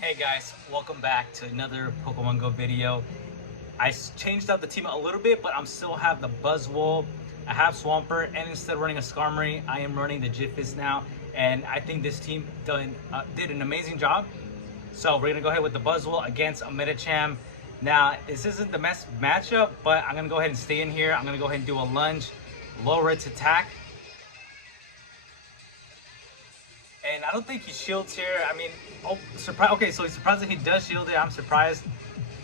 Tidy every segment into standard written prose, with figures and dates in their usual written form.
Hey guys, welcome back to another Pokemon Go video. I changed up the team a little bit, but I'm still have the Buzzwole, I have Swampert, and instead of running a Skarmory, I am running the G Fisk now. And I think this team did an amazing job. So we're gonna go ahead with the Buzzwole against a Medicham. Now, this isn't the best matchup, but I'm gonna go ahead and stay in here. I'm gonna go ahead and do a lunge, lower its attack. And I don't think he shields here. I mean, oh, surprise. Okay, so he's surprised that he does shield it. I'm surprised.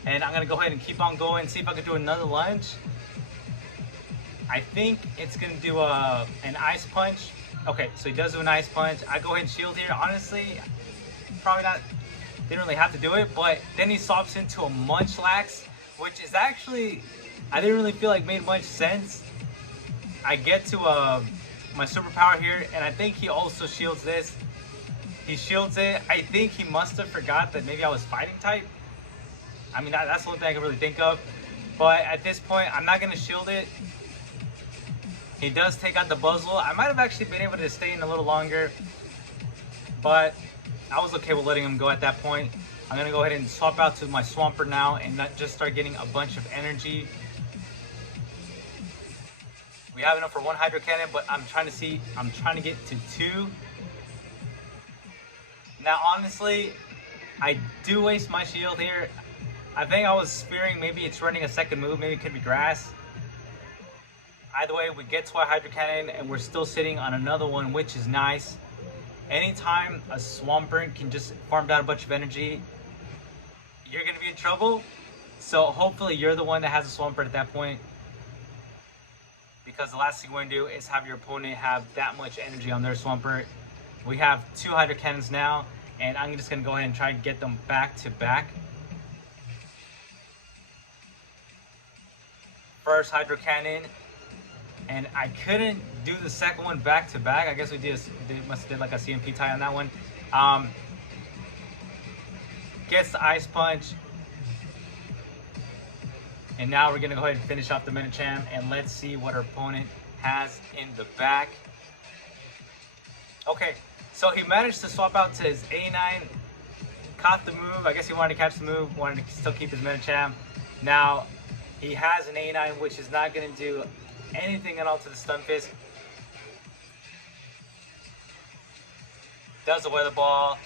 And I'm going to go ahead and keep on going, see if I can do another lunge. I think it's going to do an ice punch. Okay, so he does do an ice punch. I go ahead and shield here. Honestly, probably not, didn't really have to do it. But then he swaps into a Munchlax, which is actually, I didn't really feel like made much sense. I get to my superpower here, and I think he also shields this. He shields it. I think he must have forgot that maybe I was fighting type. I mean, that's the only thing I can really think of. But at this point, I'm not going to shield it. He does take out the Buzzwole. I might have actually been able to stay in a little longer, but I was okay with letting him go at that point. I'm going to go ahead and swap out to my Swampert now and not just start getting a bunch of energy. We have enough for one Hydro Cannon, but I'm trying to get to two. Now, honestly, I do waste my shield here. I think I was fearing maybe it's running a second move. Maybe it could be grass. Either way, we get to our Hydro Cannon, and we're still sitting on another one, which is nice. Anytime a Swampert can just farm down a bunch of energy, you're going to be in trouble. So hopefully you're the one that has a Swampert at that point. Because the last thing you want to do is have your opponent have that much energy on their Swampert. We have two Hydro Cannons now, and I'm just going to go ahead and try and get them back to back. First Hydro Cannon, and I couldn't do the second one back to back. I guess we must have did like a CMP tie on that one. Gets the Ice Punch. And now we're going to go ahead and finish off the Medicham, and let's see what our opponent has in the back. Okay, so he managed to swap out to his A9, caught the move. I guess he wanted to catch the move, wanted to still keep his Medicham. Now, he has an A9, which is not going to do anything at all to the Stunfisk. Does the Weather Ball.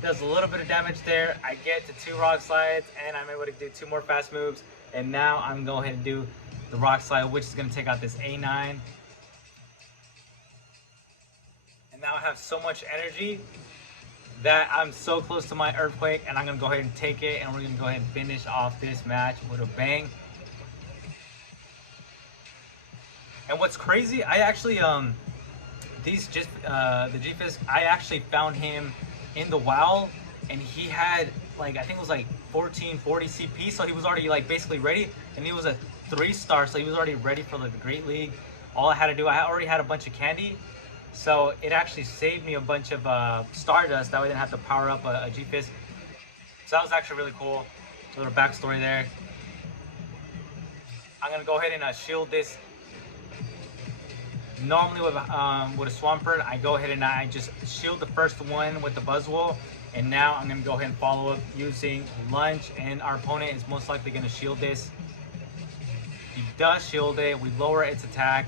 Does a little bit of damage there. I get to two Rock Slides, and I'm able to do two more fast moves. And now I'm going to do the Rock Slide, which is going to take out this A9. And now I have so much energy that I'm so close to my Earthquake, and I'm going to go ahead and take it, and we're going to go ahead and finish off this match with a bang. And what's crazy, I actually, the G Fisk, I actually found him in the WoW, and he had like, I think it was like 1440 CP, so he was already like basically ready, and he was a 3-star, so he was already ready for like the Great League. All I had to do, I already had a bunch of candy, so it actually saved me a bunch of Stardust. That way I didn't have to power up a G Fisk. So that was actually really cool. A little backstory there. I'm gonna go ahead and shield this. Normally with a Swampert, I go ahead and I just shield the first one with the Buzzwole, and now I'm going to go ahead and follow up using Lunge, and our opponent is most likely going to shield this. He does shield it. We lower its attack.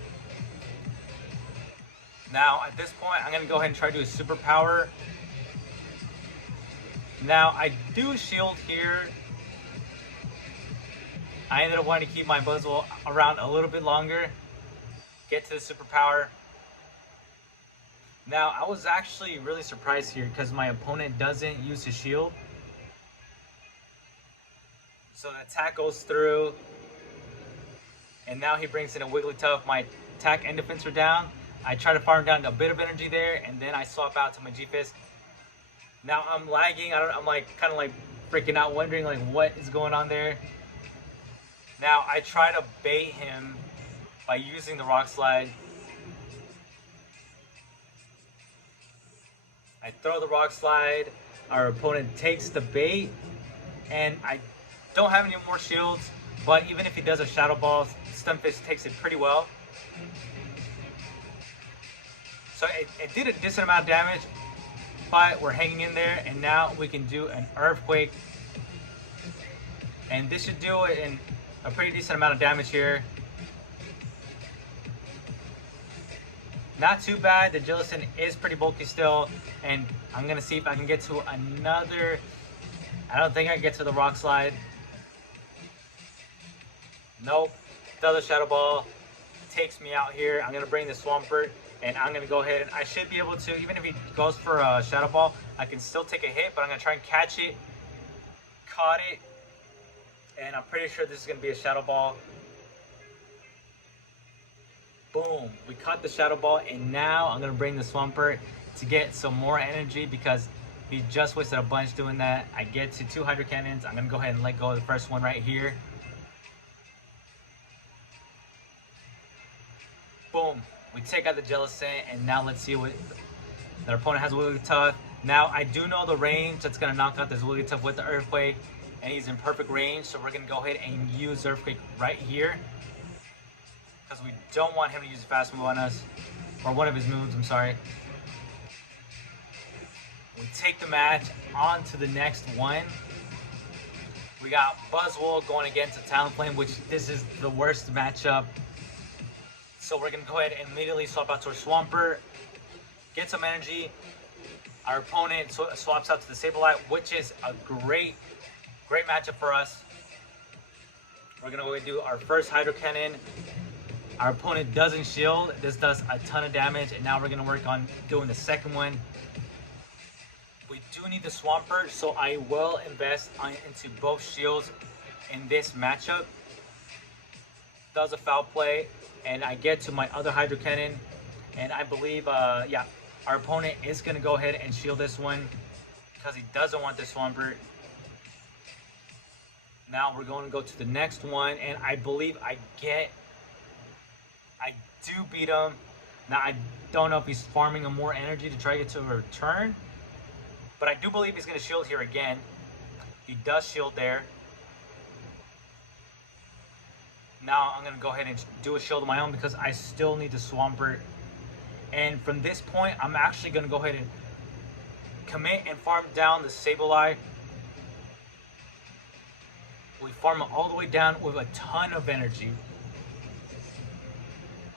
Now at this point, I'm going to go ahead and try to do a superpower. Now I do shield here. I ended up wanting to keep my Buzzwole around a little bit longer. Get to the superpower. Now, I was actually really surprised here because my opponent doesn't use his shield. So the attack goes through. And now he brings in a Wigglytuff. My attack and defense are down. I try to farm down a bit of energy there, and then I swap out to my G Fisk. Now I'm lagging. I'm like kind of like freaking out, wondering like what is going on there. Now I try to bait him by using the Rock Slide. I throw the Rock Slide, our opponent takes the bait, and I don't have any more shields, but even if he does a Shadow Ball, Stunfisk takes it pretty well. So it did a decent amount of damage, fight. We're hanging in there, and now we can do an Earthquake. And this should do it in a pretty decent amount of damage here. Not too bad. The Jellicent is pretty bulky still. And I'm going to see if I can get to another... I don't think I can get to the Rock Slide. Nope. The other Shadow Ball takes me out here. I'm going to bring the Swampert. And I'm going to go ahead and I should be able to, even if he goes for a Shadow Ball, I can still take a hit. But I'm going to try and catch it. Caught it. And I'm pretty sure this is going to be a Shadow Ball. Boom. We caught the Shadow Ball. And now I'm going to bring the Swampert to get some more energy because he just wasted a bunch doing that. I get to 2 Hydro Cannons. I'm going to go ahead and let go of the first one right here. Boom. We take out the Jellicent. And now let's see what their opponent has. Wigglytuff. Now I do know the range that's going to knock out this Wigglytuff with the Earthquake. And he's in perfect range, so we're going to go ahead and use Earthquake right here. Because we don't want him to use a fast move on us. Or one of his moves, I'm sorry. We take the match on to the next one. We got Buzzwole going against a Talonflame, which this is the worst matchup. So we're going to go ahead and immediately swap out to our Swampert. Get some energy. Our opponent swaps out to the Sableye, which is a great matchup for us. We're going to go ahead and do our first Hydro Cannon. Our opponent doesn't shield. This does a ton of damage. And now we're going to work on doing the second one. We do need the Swampert, so I will invest into both shields in this matchup. Does a foul play. And I get to my other Hydro Cannon. And I believe, yeah, our opponent is going to go ahead and shield this one. Because he doesn't want the Swampert. Now we're going to go to the next one, and I believe I do beat him. Now I don't know if he's farming more energy to try to get to a return, but I do believe he's going to shield here again. He does shield there. Now I'm going to go ahead and do a shield of my own because I still need the Swampert. And from this point, I'm actually going to go ahead and commit and farm down the Sableye. We farm it all the way down with a ton of energy.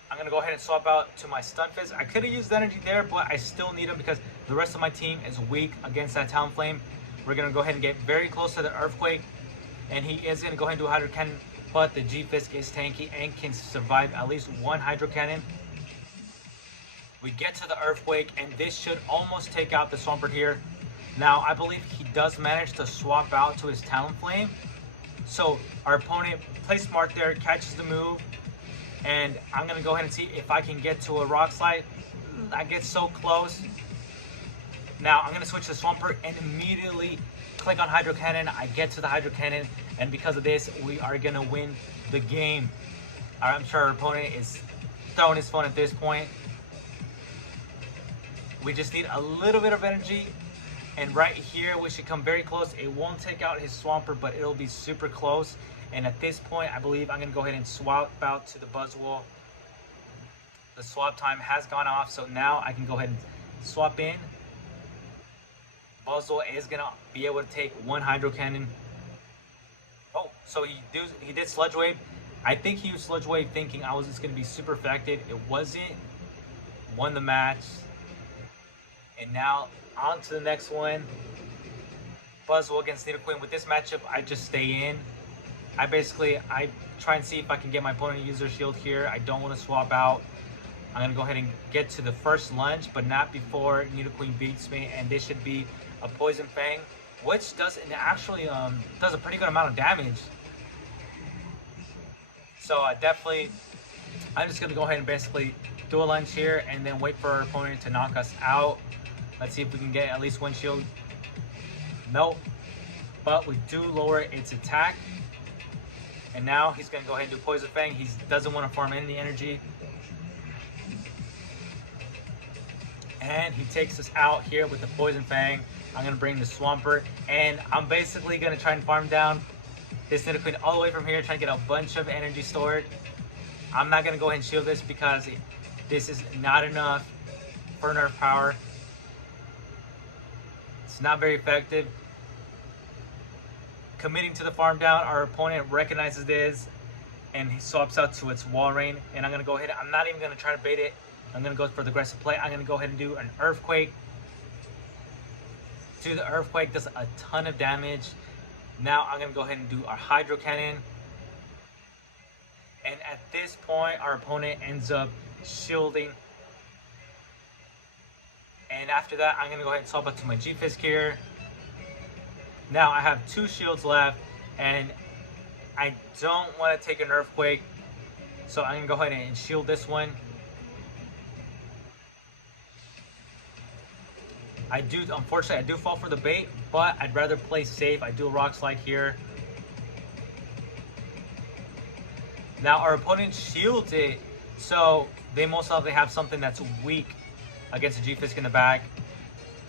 I'm going to go ahead and swap out to my Stunfisk. I could have used energy there, but I still need him because the rest of my team is weak against that Talonflame. We're going to go ahead and get very close to the Earthquake. And he is going to go ahead and do a Hydro Cannon. But the G Fisk is tanky and can survive at least one Hydro Cannon. We get to the Earthquake, and this should almost take out the Swampert here. Now, I believe he does manage to swap out to his Talonflame. So our opponent plays smart there, catches the move, and I'm going to go ahead and see if I can get to a Rock Slide. I get so close. Now I'm going to switch to Swampert and immediately click on Hydro Cannon. I get to the Hydro Cannon, and because of this, we are going to win the game. I'm sure our opponent is throwing his phone at this point. We just need a little bit of energy. And right here, we should come very close. It won't take out his Swampert, but it'll be super close. And at this point, I believe I'm going to go ahead and swap out to the Buzzwole. The swap time has gone off, so now I can go ahead and swap in. Buzzwole is going to be able to take one Hydro Cannon. Oh, so he did Sludge Wave. I think he used Sludge Wave thinking I was just going to be super effective. It wasn't. Won the match. And now on to the next one. Buzzwole against Nidoqueen. With this matchup, I just stay in. I try and see if I can get my opponent to use their shield here. I don't want to swap out. I'm going to go ahead and get to the first lunge, but not before Nidoqueen beats me. And this should be a Poison Fang, which does a pretty good amount of damage. So I'm just going to go ahead and basically do a lunge here and then wait for our opponent to knock us out. Let's see if we can get at least one shield. Nope. But we do lower its attack. And now he's going to go ahead and do Poison Fang. He doesn't want to farm any energy. And he takes us out here with the Poison Fang. I'm going to bring the Swampert. And I'm basically going to try and farm down this Nidoqueen all the way from here, trying to get a bunch of energy stored. I'm not going to go ahead and shield this because this is not enough for nerf power. It's not very effective. Committing to the farm down, our opponent recognizes this and he swaps out to its wall rain. And I'm going to go ahead, I'm not even going to try to bait it. I'm going to go for the aggressive play. I'm going to go ahead and do an Earthquake. The Earthquake does a ton of damage. Now I'm going to go ahead and do our Hydro Cannon. And at this point, our opponent ends up shielding. And after that, I'm going to go ahead and swap out to my G Fisk here. Now I have 2 shields left, and I don't want to take an Earthquake. So I'm going to go ahead and shield this one. Unfortunately, I do fall for the bait, but I'd rather play safe. I do a Rock Slide here. Now our opponent shields it, so they most likely have something that's weak against a G Fisk in the back.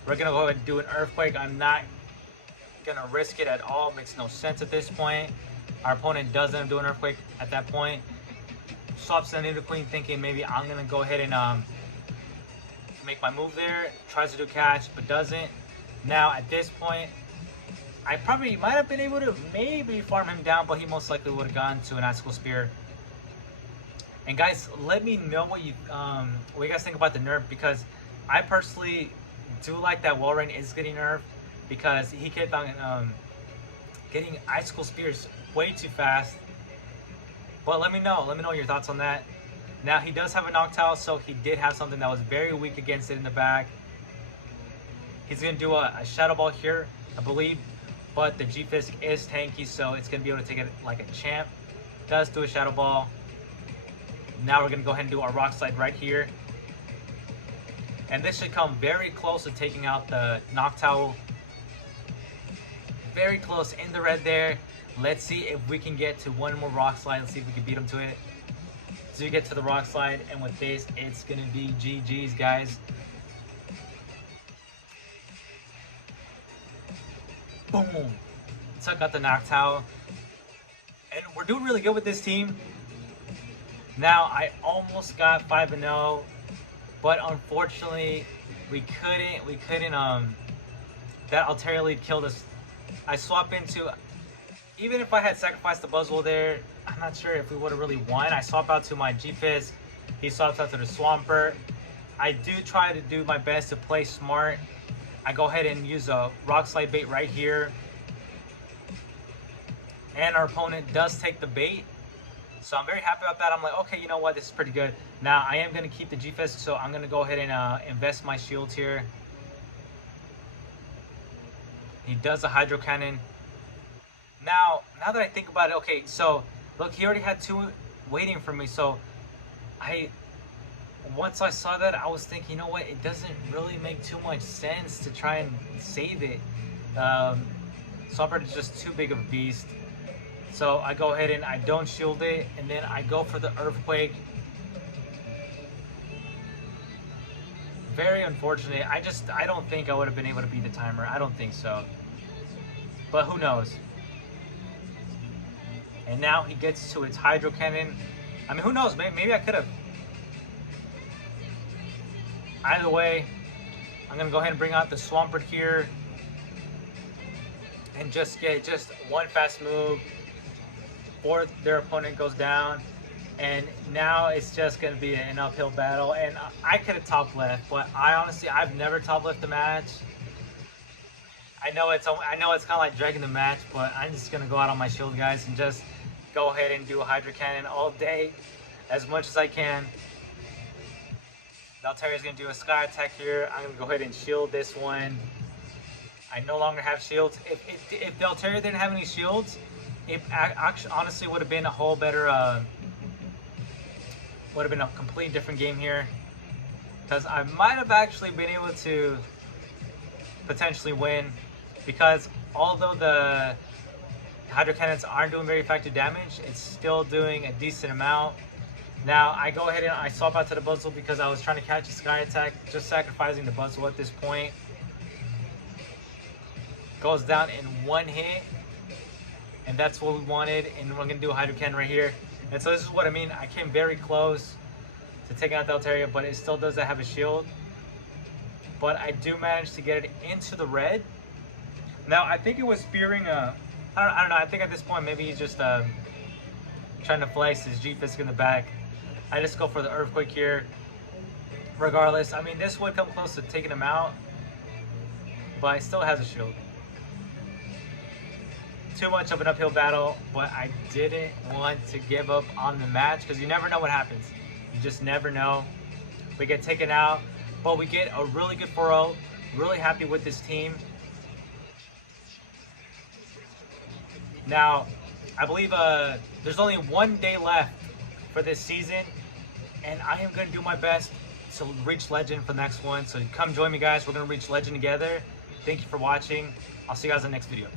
We're gonna go ahead and do an Earthquake. I'm not gonna risk it at all. It makes no sense at this point. Our opponent doesn't do an Earthquake at that point. Swaps the Nidoqueen, thinking maybe I'm gonna go ahead and make my move there. Tries to do catch, but doesn't. Now at this point, I probably might have been able to maybe farm him down, but he most likely would have gone to an Icicle Spear. And guys, let me know what you guys think about the nerf, because I personally do like that wall rain is getting nerfed, because he kept on getting Icicle Spears way too fast. But let me know your thoughts on that. Now he does have a Noctowl, so he did have something that was very weak against it in the back. He's gonna do a Shadow Ball here, I believe, but the G Fisk is tanky, so it's gonna be able to take it like a champ. Does do a Shadow Ball. Now we're gonna go ahead and do our Rock Slide right here, and this should come very close to taking out the Noctowl. Very close in the red there. Let's see if we can get to one more Rock Slide. Let's see if we can beat him to it. So you get to the Rock Slide, and with this, it's gonna be GG's, guys. Boom! Took out the Noctowl, and we're doing really good with this team. Now I almost got 5-0, but unfortunately we couldn't. That Altaria lead killed us. I swap into. Even if I had sacrificed the Buzzwole there, I'm not sure if we would have really won. I swap out to my G Fisk. He swaps out to the Swampert. I do try to do my best to play smart. I go ahead and use a Rock Slide bait right here. And our opponent does take the bait. So I'm very happy about that. I'm like, okay, you know what? This is pretty good. Now I am going to keep the G Fisk, so I'm going to go ahead and invest my shields here. He does a Hydro Cannon. Now that I think about it, okay, so look, he already had 2 waiting for me. So once I saw that, I was thinking, you know what, it doesn't really make too much sense to try and save it. Swampert is just too big of a beast. So I go ahead and I don't shield it, and then I go for the Earthquake. Very unfortunate. I don't think I would have been able to beat the timer. I don't think so. But who knows? And now he gets to its Hydro Cannon. I mean, who knows? Maybe I could have. Either way, I'm going to go ahead and bring out the Swampert here. And just get one fast move. Or their opponent goes down. And now it's just going to be an uphill battle. And I could have top left, but I've never top left the match. I know it's kind of like dragging the match, but I'm just going to go out on my shield, guys, and just go ahead and do a Hydro Cannon all day as much as I can. Altaria is going to do a Sky Attack here. I'm going to go ahead and shield this one. I no longer have shields. If the Altaria didn't have any shields, it actually honestly would have been a whole better, would have been a completely different game here. Because I might have actually been able to potentially win. Because although the Hydro Cannons aren't doing very effective damage, it's still doing a decent amount. Now I go ahead and I swap out to the Buzzwole because I was trying to catch a Sky Attack, just sacrificing the Buzzwole at this point. Goes down in one hit, and that's what we wanted. And we're gonna do a Hydro Cannon right here. And so this is what I mean. I came very close to taking out the Altaria, but it still doesn't have a shield. But I do manage to get it into the red. Now, I think it was spearing I don't know. I think at this point, maybe he's just trying to flex his G Fisk in the back. I just go for the Earthquake here. Regardless, I mean, this would come close to taking him out, but he still has a shield. Too much of an uphill battle, but I didn't want to give up on the match because you never know what happens. You just never know. We get taken out, but we get a really good 4-0. Really happy with this team. Now, I believe there's only 1 day left for this season, and I am going to do my best to reach Legend for the next one. So come join me, guys. We're going to reach Legend together. Thank you for watching. I'll see you guys in the next video.